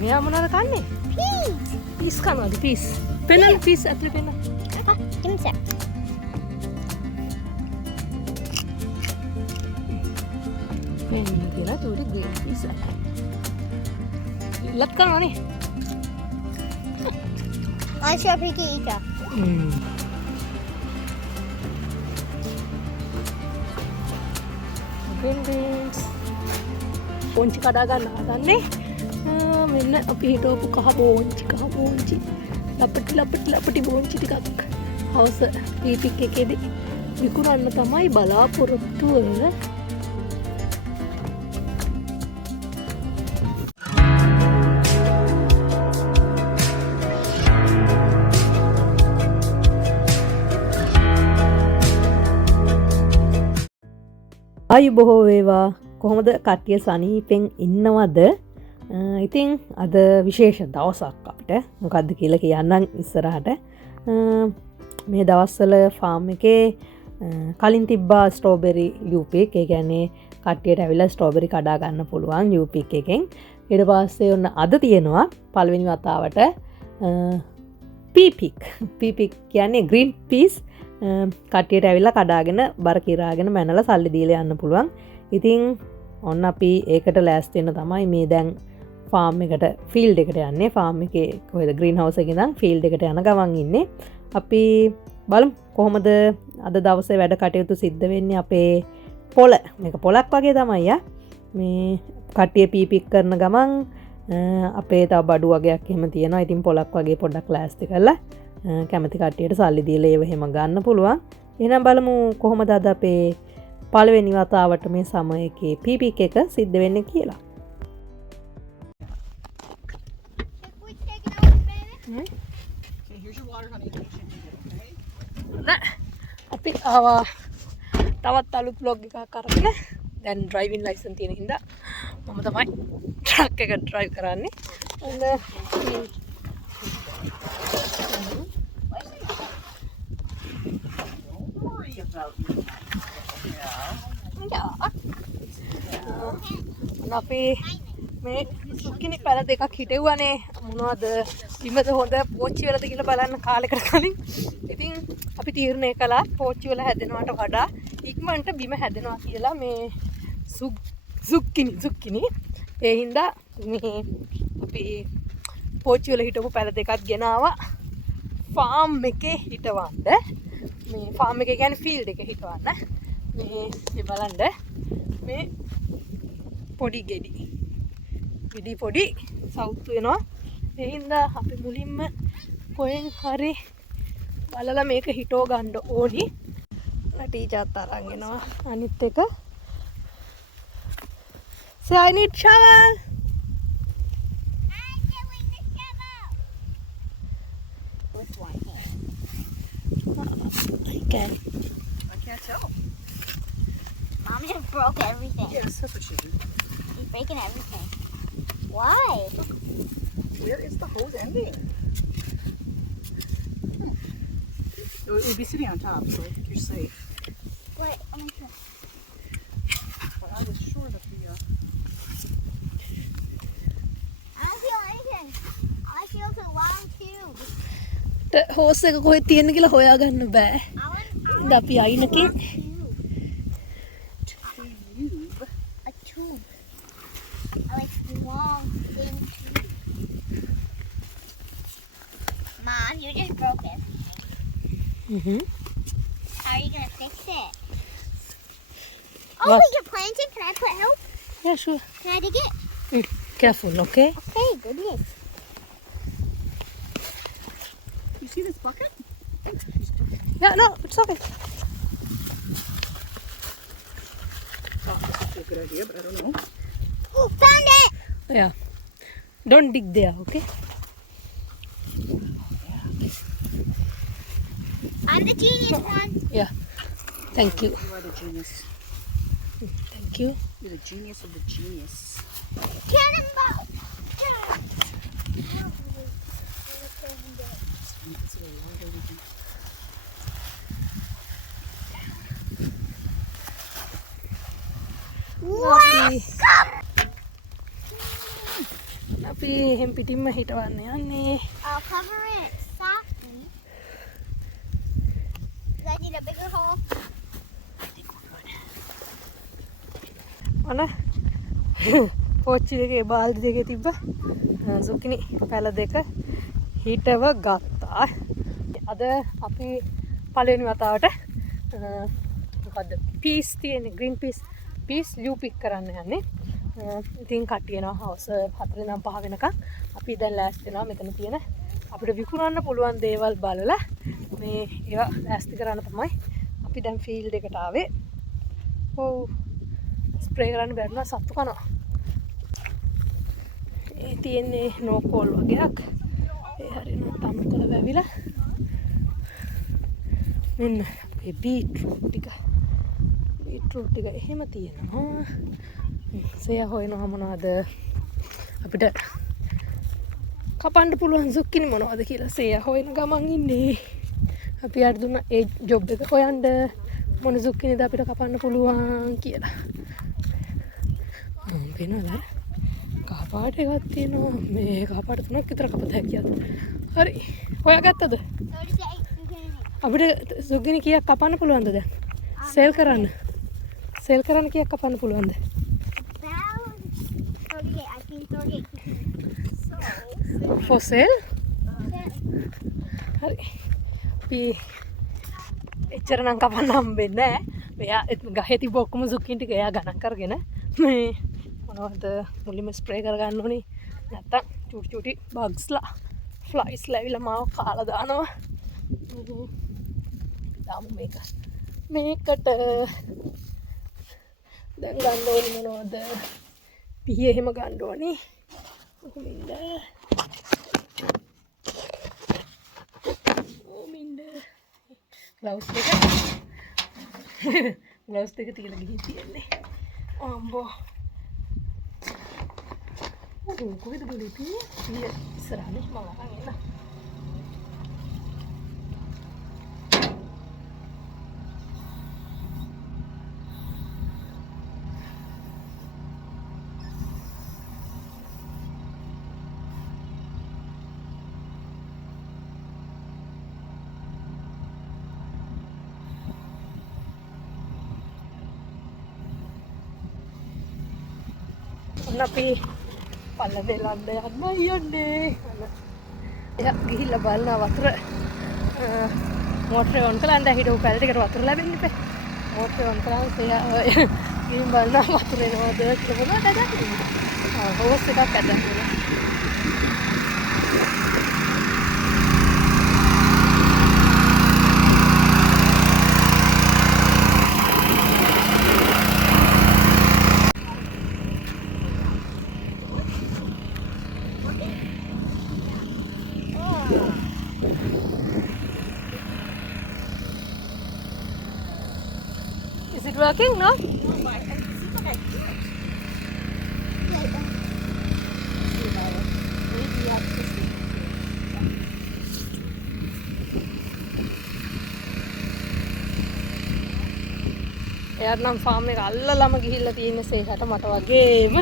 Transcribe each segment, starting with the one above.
මෙයා මොනවද කන්නේ? පීස් කනවාද පීස්? පෙන්නන්න පීස් ඇතුලේ පෙන්නන්න. Insect. පෙන්නන්න කියලා චූටි ග්‍රීන් පීස්. ලත් කරනවානේ. I'm sure picky eater. Green beans. පොන්චි කඩා ගන්න හදන්නේ. මෙන්න අපි හිටවපු කහ බෝංචි. ලපටි බෝංචි ටිකක් හවස පීපික් එකේදී විකුණන්න තමයි බලාපොරොත්තුව. ආයු බොහෝ වේවා. කොහොමද කට්ටිය සනීපෙන් ඉන්නවද? ඉතින් අද විශේෂ දවසක් අපිට මොකක්ද කියලා කියන්නම් ඉස්සරහට. මේ දවස්වල ෆාම් එකේ කලින් තිබ්බා ස්ට්‍රෝබෙරි යූපික්. ඒ කියන්නේ කට්ටියට ඇවිල්ලා ස්ට්‍රෝබෙරි කඩා ගන්න පුළුවන් යූපික් එකෙන්. ඊට පස්සේ ඔන්න අද තියෙනවා පළවෙනි වතාවට පීපික් කියන්නේ ග්‍රීන් පීස්. කට්ටියට ඇවිල්ලා කඩාගෙන බර කිරාගෙන මැනලා සල්ලි දීලා යන්න පුළුවන්. ඉතින් ඔන්න අපි ඒකට ලෑස්ති වෙන්න තමයි මේ දැන් ෆාම් එකට ෆීල්ඩ් එකට යන්නේ. ෆාම් එකේ කොහෙද ග්‍රීන් හවුස් එකේ ඉඳන් ෆීල්ඩ් එකට යන ගමන් ඉන්නේ. අපි බලමු කොහොමද අද දවසේ වැඩ කටයුතු සිද්ධ වෙන්නේ අපේ පොළ. මේක පොලක් වගේ තමයි මේ කට්ටිය පීපික් කරන ගමන් අපේ තව බඩු වගේක් එහෙම තියෙනවා. ඉතින් පොලක් වගේ පොඩ්ඩක් ලෑස්ති කරලා කැමති කට්ටියට සල්ලි දීලා ඒව එහෙම ගන්න පුළුවන්. එහෙනම් බලමු කොහොමද අද අපේ පළවෙනි වතාවට මේ සමයකේ පීපික් එක සිද්ධ වෙන්නේ කියලා. අපි ආවා තවත් අලුත් vlog එකක් අරගෙන. දැන් ඩ්‍රයිවිං ලයිසන් තියෙන හින්දා මම තමයි ට්‍රක් එක ඩ්‍රයිව් කරන්නේ. අපි මේ සුක්කිනි පැල දෙකක් හිටෙව්වනේ. මොනවද බිමද හොඳ පෝච්චි වලද කියලා බලන්න කාලෙකට කලින්. ඉතින් අපි තීරණය කළා පෝච්චි වල හැදෙනවට වඩා ඉක්මනට බිම හැදෙනවා කියලා මේ සුක්කිනි. ඒ හින්දා මේ අපි පෝච්චි වල හිටපු පැල දෙකක් ගෙනාවා ෆාම් එකේ හිටවන්න. මේ ෆාම් එකේ කියන්නේ ෆීල්ඩ් එකේ හිටවන්න. මේ බලන්න මේ පොඩි ගෙඩි පොඩි සවුත්තු වෙනවා. ඒ හින්දා අපි මුලින්ම කොහෙන් හරි බලලා මේක හිටෝ ගන්න ඕනි. ටීචර්ත් අරන් එනවා අනිත් එක. Say I need shovel. I'm doing the shovel. Which one? I can't tell. Mom just broke everything. Yes, that's what she did. She's breaking everything. Why? Where is the hose ending? It would be sitting on top, so I think you're safe. Wait, I'm sure. But I was sure that the I don't feel anything. I feel the long tube. Hose එක කොහෙද තියෙන්නේ කියලා හොයාගන්න බෑ. ඉතින් අපි අයිනකින් tube. A tube. I like long thin tube. Mom, you just broke everything. How are you gonna fix it? Oh, What? you're planting. Can I put help? Yeah, sure. Can I dig it? Careful, okay? Okay, goodness. You see this bucket? Yeah, no, it's okay. Oh, this would be a good idea, but I don't know. Oh, found it! Yeah. Don't dig there, okay? I'm the genius one. Yeah. Thank you. You are the genius. Thank you. You're the genius of the genius. Cannonball! අපි එහෙන් පිටින්ම හිටවන්න යන්නේ. I'll cover it softly. Does that need a bigger hole? අන පෝච්චි දෙකේ බාල්දි දෙකේ තිබ්බ සුකිනි පැල දෙක හිටව ගත්තා. අද අපි පළවෙනි වතාවට මොකද්ද පීස් තියෙන්නේ ග්‍රීන් පීස් ලූ පික් කරන්න යන්නේ. ඉතින් කට්ටිය එනවා හවස 4 ඉඳන් 5 වෙනකම්. අපි දැන් ලෑස්ති වෙනවා මෙතන තියෙන අපිට විකුණන්න පුළුවන් දේවල් බලලා මේ ඒවා ලෑස්ති කරන්න තමයි අපි දැන් ෆීල්ඩ් එකට ආවේ. ඔව් ස්ප්‍රේ කරන්න බැරිනම් සත්තු කනවා. ඒ තියෙන්නේ නෝකෝල් වගේක්. ඒ හරියන තමුකොළ වැවිලා. මෙන්න මේ බීට්‍රූට් ටික එහෙම තියෙනවා. සෙයා හොයනවා මොනවද අපිට කපන්න පුළුවන් සුක්කිනි මොනවද කියලා සෙයා හොයන ගමන් ඉන්නේ. අපි යාට දුන්න ඒ ජොබ් එක හොයන්න මොන සුක්කිනිද අපිට කපන්න පුළුවන් කියලා. වෙනවද? කපාට එකක් තියෙනවා. මේ කපාට 3ක් විතර කපත හැකියද? හරි. හොයාගත්තද? 38. අපිට සුක්කිනි කීයක් කපන්න පුළුවන්ද දැන්? සෙල් කරන්න. සෙල් කරන්න කීයක් කපන්න පුළුවන්ද? About 38. I think 38. For sale? හරි. අපි එච්චර නම් කපන්න හම්බෙන්නේ නැහැ. මෙයා ගහේ තිබ්බ ඔක්කොම සුක්කින් ටික එයා ගණන් කරගෙන මේ මොනවද මුලින්ම ස්ප්‍රේ කරගන්න ඕනේ. නැත්තම් චුටි බග්ස්ලා ෆ්ලයිස්ලා ඇවිල්ලා මාව කාලා දානවා. දාමු මේකට දැන් ගන්න ඕනේ මොනවද? පිහි එහෙම ගන්න ඕනේ. කොහොමින්ද? ග්ලව්ස් දෙක තියලා ගිහින් තියෙන්නේ. අම්බෝ. කොහෙද ගොඩේ පියේ? ඉස්සරහනේ මම අරන් එන්න. අපි පල්ල දෙලන්න යන්නේ. එයා ගිහිල්ලා බලනවා වතුර මෝටරේ ඔන් කළා දැන් හිටපු පැල ටිකට වතුර ලැබෙන්න ඉපේ. මෝටරේ ඔන් කළා එයා ගිහින් බලනවා වතුර එනවද කියලා මොනවද දැක්කේ. හොස් එකක් අදන්න. Is it working? No? එයාට නම් ෆාම් එක අල්ලලම ගිහිල්ලා තියෙන සේහට මට වගේම.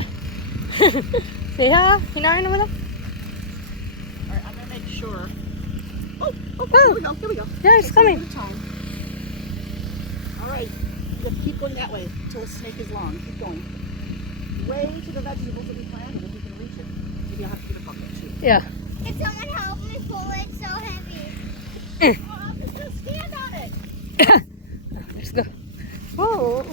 සේහා hina වෙනවද? Alright, I'm gonna make sure. Oh, Oh. here we go. Yeah, it's coming. Alright, you keep going that way until the snake is long. Keep going. Way to the vegetables that we planted. If you can reach it, maybe I'll have to get a bucket too. Yeah. Can someone help me pull it? So heavy. Oh, I'm just gonna stand on it. Let's go. Oh.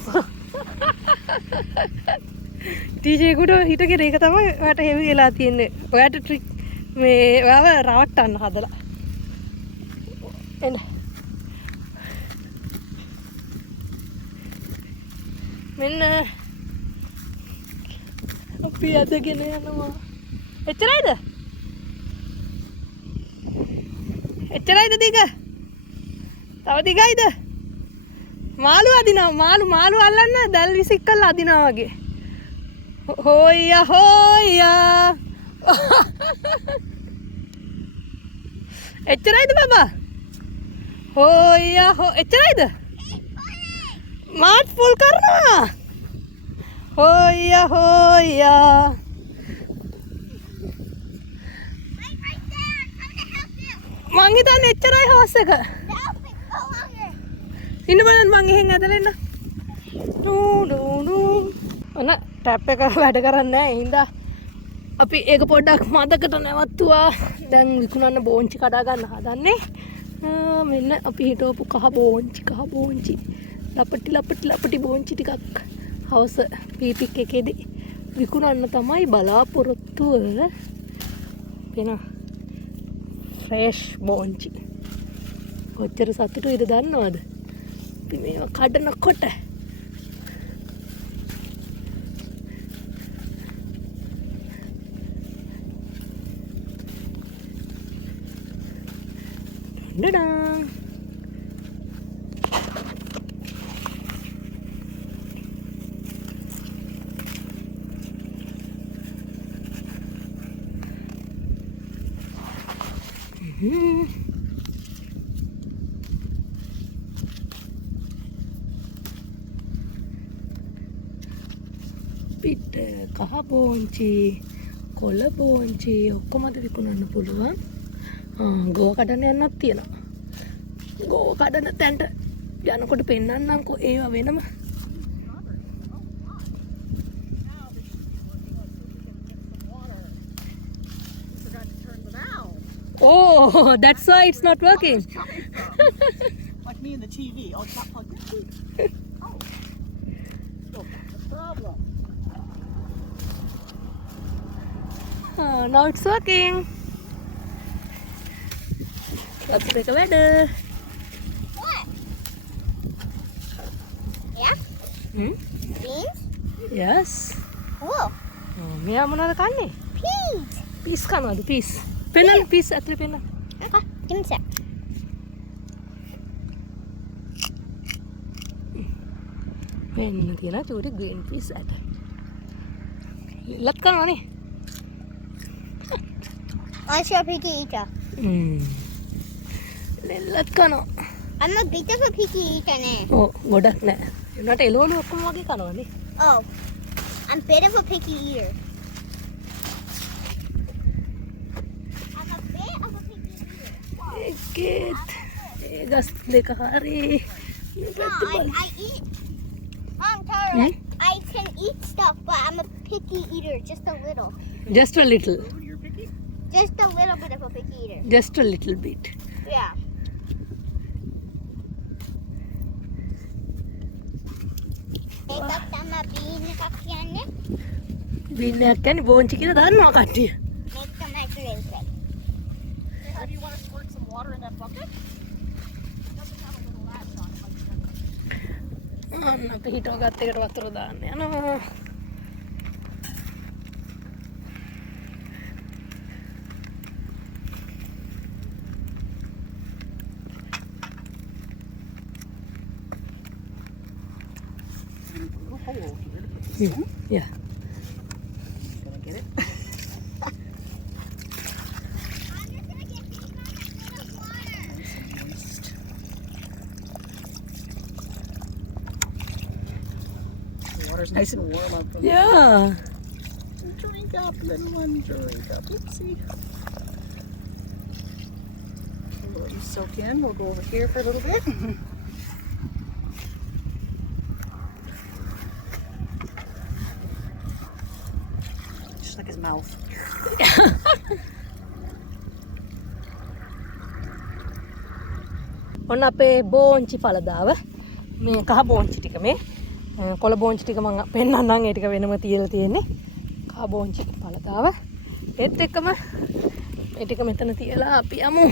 DJ කුට හිටගෙන ඒක තමයි ඔයාට හෙවි වෙලා තියෙන්නේ. ඔයාට ට්‍රික් මේ ඔයාව රවට්ටන්න හදලා. එන්න. මෙන්න අපි අදගෙන යනවා. එච්චරයිද? එච්චරයිද දිග? තව දිගයිද? මාළු අදිනවා මාළු අල්ලන්න දැල් විසික් කරලා අදිනවා වගේ. හොයියා හොයියා. එච්චරයිද බබා? හොයියා එච්චරයිද? මාත් ෆුල් කරනවා. හොයියා හොයියා. මං හිතන්නේ එච්චරයි හවස් එක. No, it's no longer. ඉන්න බලන්න මං එහෙන් ඇදලා එන්න. ඔන්න ටැප් එක වැඩ කරන්නේ නැහැ. ඒ හින්දා අපි ඒක පොඩ්ඩක් මතකට නැවතුවා. දැන් විකුණන්න බෝංචි කඩා ගන්න හදන්නේ. මෙන්න අපි හිටවපු කහ බෝංචි. ලපටි බෝංචි ටිකක් හවස පීපික් එකේදී විකුණන්න තමයි බලාපොරොත්තුව. වෙන ෆ්‍රෙෂ් බෝංචි. කොච්චර සතුටුයිද දන්නවද? අපි මේවා කඩනකොට ඩඩා පිට කහ බෝංචි කොළ බෝංචි ඔක්කොම අද විකුණන්න පුළුවන්. ගෝ කඩන යන්නත් තියෙනවා. ගෝ කඩන තැන්ට යනකොට පෙන්නන්නම්කෝ ඒවා වෙනම. Oh, that's why it's not working. Like me and the TV. Oh, it's not plugged in. Oh. So that's the problem. Now it's working. Let's make a weather. What? Yeah? Beans? Yes. Cool. මෙයා මොනවද කන්නේ? Peas. Peas කනවද peas? පෙන්නන්න peas ඇතුලේ පෙන්නන්න. Okay, give me a sec. මෙන්න තියෙනවා චූටි green peas ඇට. ලත් කනවනේ. I'm a picky eater. ලත් කනවා. I'm a bit of a picky eater now. ඔව් ගොඩක් නෑ. ඒනට එළවලු ඔක්කොම වගේ කනවනේ. Oh, I'm a bit of a picky eater. I'm a bit of a picky eater. ඒකෙත් ඒ ගස් දෙක හරි. No, I eat. Mom, Tara, like, I can eat stuff, but I'm a picky eater, just a little. Just a little. You're picky? Just a little bit of a picky eater. Just a little bit. Yeah. ඒකත් තමයි බීන් එකක් කියන්නේ. බීන් එකක් කියන්නේ බෝංචි කියලා දන්නවා කට්ටිය. මේක තමයි green pea. How do you want to squirt some water in that bucket? It doesn't have a little latch on it like that. අන්න අපි හිටව ගත්ත එකට වතුර දාන්න යනවා. A little hole here to put this in. Yeah. Gonna get it. I'm just gonna get these buckets full of water. Moist. The water's nice and warm up. Yeah. Drink up, little one, drink up. Oopsie. We'll let you soak in. We'll go over here for a little bit. Just like his mouth. ඔන්න අපේ බෝංචි පළදාව. මේ කහ බෝංචි ටික මේ කොළ බෝංචි ටික මම පෙන්නන්නම්. ඒ ටික වෙනම තියලා තියෙන්නේ. කහ බෝංචි පළදාව. ඒත් එක්කම මේ ටික මෙතන තියලා අපි යමු.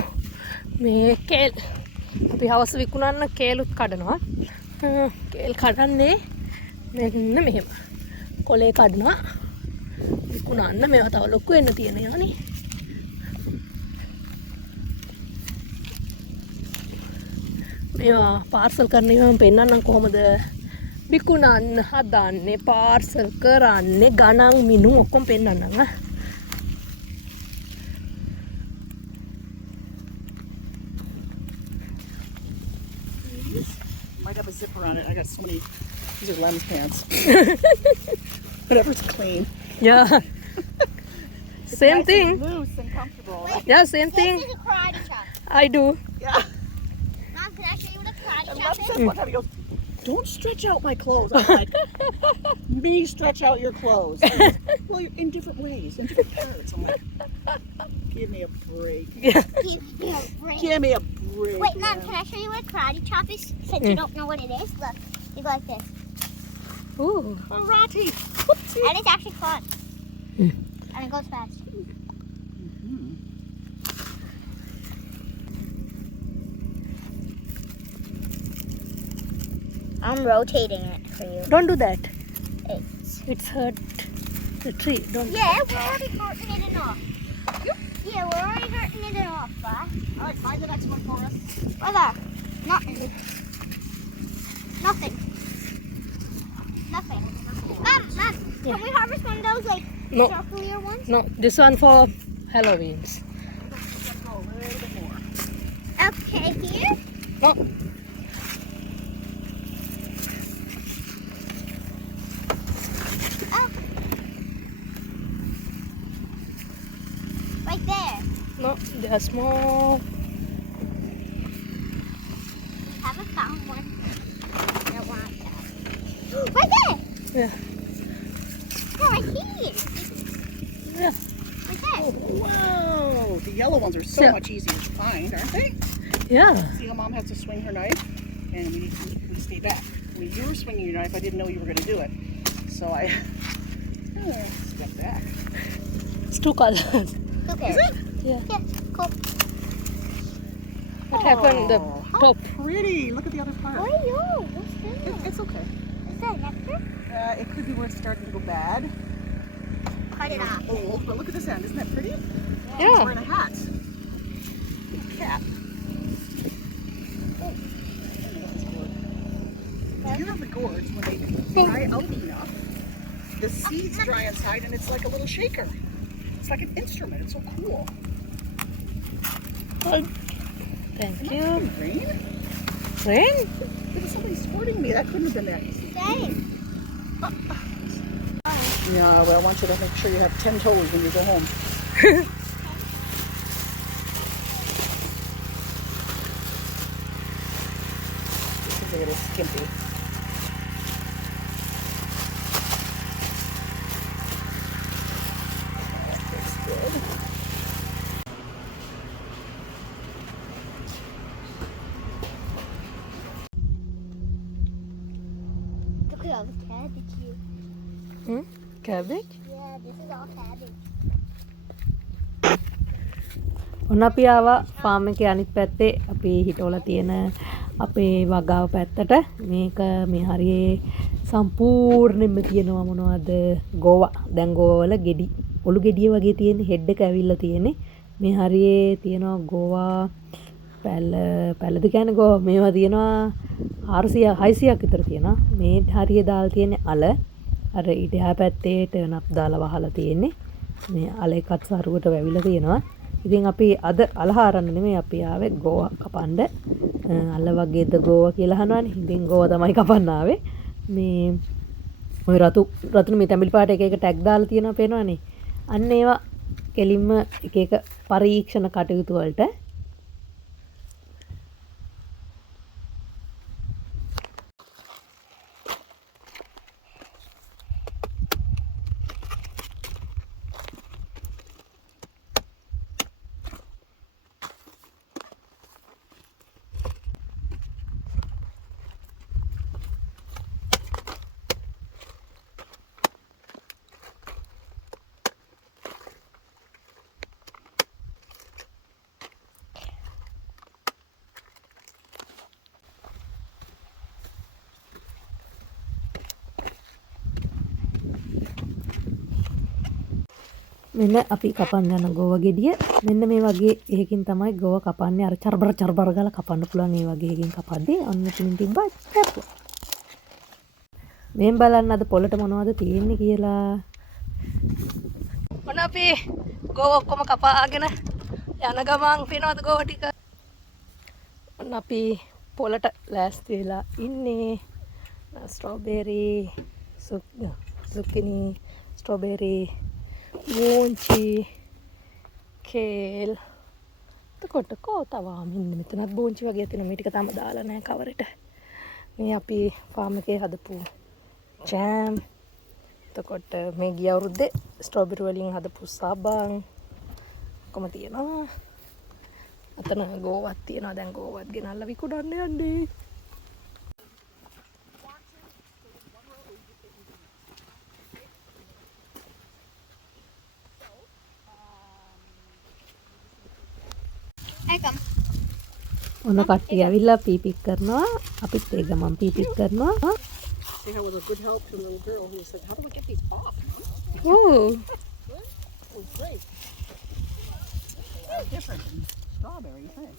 මේ කේල් අපි හවස විකුණන්න කේලුත් කඩනවා. කේල් කඩන්නේ මෙන්න මෙහෙම. කොලේ කඩනවා. විකුණන්න මේවා තව ලොකු වෙන්න තියෙන යන්නේ. මේවා පාර්සල් කරන ඒවා මම පෙන්නන්නම් කොහොමද විකුණන්න හදන්නේ පාර්සල් කරන්නේ ගණන් මිනුම් ඔක්කොම පෙන්නන්නම්. Might have a zipper on it. I got so many. These are Lem's pants. Whatever's clean. Yeah. It's Same nice thing. and loose and comfortable. Yeah, same thing. This is a karate chop. I do. Yeah. Mom, can I show you what a karate And chop Lev is? says one time, he goes, don't stretch out my clothes. I'm like, me stretch out your clothes. He goes, well, you're in different ways, in different parts. I'm like, give me a break. Yeah. Give me a break. Give me a break. Wait, Mom, man. can I show you what a karate chop is? Since you don't know what it is. Look, you go like this. Ooh. Karate. And it's actually fun. And it goes fast. I'm rotating it for you. Don't do that. It's It's hurt the tree. Don't. Yeah, we're already hurting it enough. Yeah, we're already hurting it enough, but All right, find the next one for us. brother, nothing. Nothing. Nothing. Mom, can we harvest one of those like No. circular ones? No, this one for Halloween's. Let's go a little bit more. Okay, here. No. Oh. Right there. No, they are small. We haven't found one. I want that. Right there. Yeah. Oh, right here. Yeah. Right there. Wow, the yellow ones are so Yeah. much easier to find, aren't they? Yeah. See how Mom has to swing her knife, and we stay back. When you were swinging your knife, I didn't know you were going to do it, so I stepped back. It's two colors. Okay. Is it? Yeah. Yeah, cool. What happened? The How top. pretty! Look at the other part. What are you? What's that? It's okay. Is that nectar? It could be where it's starting to go bad. Cut it off. Old, but look at this end. Isn't that pretty? He's Yeah. wearing a hat. Little cap. Oh, you know the gourds, when they dry out enough, the seeds dry inside and it's like a little shaker. It's like an instrument. It's so cool. Thank Isn't you. that green? Rain? There's somebody sporting me. That couldn't have been that easy. Same. Yeah, well, I want you to make sure you have 10 toes when you go home. This is a little skimpy. That's good. Look at all the cabbage here. Cabbage? Yeah, this is all cabbage. ඔන්න අපි ආවා ෆාම් එකේ අනිත් පැත්තේ අපි හිටවල තියෙන අපේ වගාව පැත්තට මේක මේ හරියේ සම්පූර්ණයෙන්ම තියෙනවා මොනවද ගෝවා දැන් ගෝවවල ගෙඩි ඔලු ගෙඩිය වගේ තියෙන හෙඩ් එක ඇවිල්ලා තියෙන්නේ මේ හරියේ තියෙනවා ගෝවා පැලද කියන්නේ ගෝවා මේවා තියෙනවා 400 600ක් විතර තියෙනවා මේ හරියේ දාලා තියෙන්නේ අල අර ඊට එහා පැත්තේ ටර්න් අප් දාලා වහලා තියෙන්නේ මේ අල එකත් සරුවට වැවිලා තියෙනවා ඉතින් අපි අද අලහාරන්න නෙමෙයි අපි ආවේ ගෝවා කපන්න අල්ල වගේද ගෝවා කියලා අහනවනේ. ඉතින් ගෝවා තමයි කපන්න ආවේ. මේ ඔය රතුනේ මේ තැඹිලි පාට එක එක ටැග් දාලා තියෙනවා පේනවනේ. අන්න ඒවා කෙලින්ම එක එක පරීක්ෂණ කටයුතු වලට මෙන්න අපි කපන්න යන ගෝවා ගෙඩිය මෙන්න මේ වගේ එකකින් තමයි ගෝවා කපන්නේ අර චර්බර ගාලා කපන්න පුළුවන් මේ වගේ එකකින් කපද්දී අන්න මෙතනින් තිබ්බා කැපුවා මෙන් බලන්න අද පොළට මොනවද තියෙන්නේ කියලා මොන අපි ගෝවා ඔක්කොම කපාගෙන යන ගමන් පේනවද ගෝවා ටික ඔන්න අපි පොළට ලෑස්ති වෙලා ඉන්නේ ස්ට්‍රෝබෙරි සුකිනි ස්ට්‍රෝබෙරි Moonchi, kale, එතකොට කෝතවා මෙන්න මෙතනත් බෝංචි වගේ තියෙනවා. මේ ටික තාම දාලා නැහැ කවරෙට. මේ අපි ෆාම් එකේ හදපු ජෑම්. එතකොට මේ ගිය අවුරුද්දේ ස්ට්‍රෝබෙරි වලින් හදපු සබන් කොහොම තියෙනවා. අතන ගෝවක් තියෙනවා. දැන් ගෝවත් ගෙනල්ලා විකුණන්න යන්නේ. I come. ඔන්න කට්ටිය ඇවිල්ලා පීපික් කරනවා. අපිත් ඒ ගමන් පීපික් කරනවා. See how it was a good help to the little girl who said, how do I get these off? O It was great. They're different than strawberries, hey?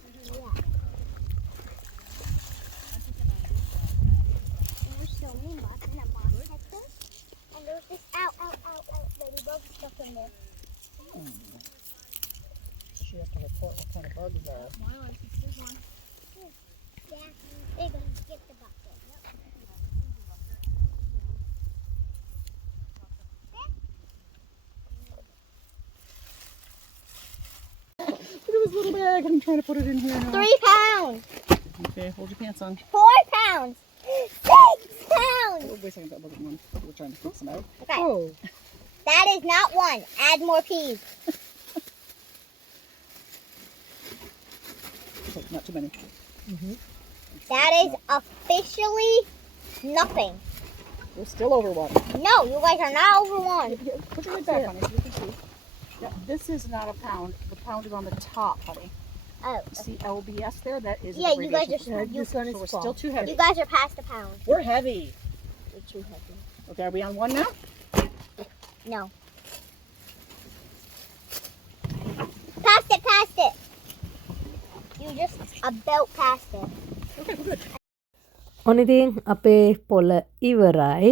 There was so many moths in a moth detector. And there was this, ow, baby bug stuck in there. She has to report what kind of bugs are. Yeah, they're going to get the bucket. Look at this little bag. I'm trying to put it in here now. 3 pounds. Okay, hold your pants on. 4 pounds. 6 pounds. Oh, wait a second, that wasn't one. We're trying to fix them out. Okay. O That is not one. Add more peas. Okay, not too many. That is officially nothing. We're still over one. No, you guys are not over one. Here, put your lid back, honey, so we can see. Yeah, this is not a pound. The pound is on the top, honey. Oh. See LBS there? That is Yeah, you guys abbreviation are for- this one is so we're small. still too You heavy. guys are past a pound. We're heavy. You're too heavy. Okay, are we on one now? No. Past it, past it. You just about passed it. Okay, we're good. ඔන්න ඉතින් අපේ පොළ ඉවරයි.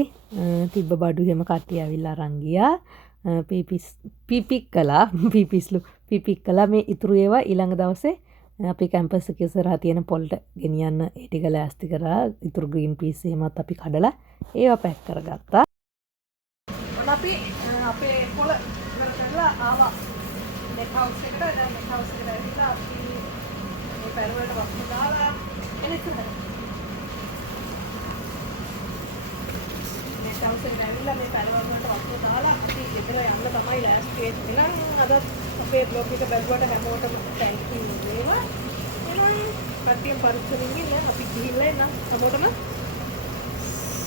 තිබ්බ බඩු හැම කට්ටිය ඇවිල්ලා අරන් ගියා. පීපික් කළා. පීපික් කළා. මේ ඉතුරු ඒවා ඊළඟ දවසේ අපි කැම්පස් එකේ ඉස්සරහා තියෙන පොළට ගෙනියන්න ඒ ටික ලෑස්ති කරා. ඉතුරු ග්‍රීන් පීස් එහෙමත් අපි කඩලා ඒවා පැක් කරගත්තා. ඔන්න අපි අපේ පොළ ඉවර කරලා ආවා. නෙක් හවුස් එකට. දැන් නෙක් හවුස් එකට ඇවිල්ලා අපි මේ පැරවලට වස්තු දාලා එනිස්සද දවසේ ඇවිල්ලා මේ පැරවල් වලට වස්තු දාලා අපි ගෙදර යන්න තමයි ලෑස්ති වෙන්නේ. එහෙනම් අද අපේ බ්ලොග් එක බැලුවට හැමෝටම තැන්ක් යූ වේවා. එහෙනම් කට්ටියම පරිස්සමින් ඉන්න අපි ගිහිල්ලා එන්න හැමෝටම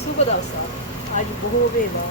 සුබ දවසක්. ආයි බොහෝ වේවා.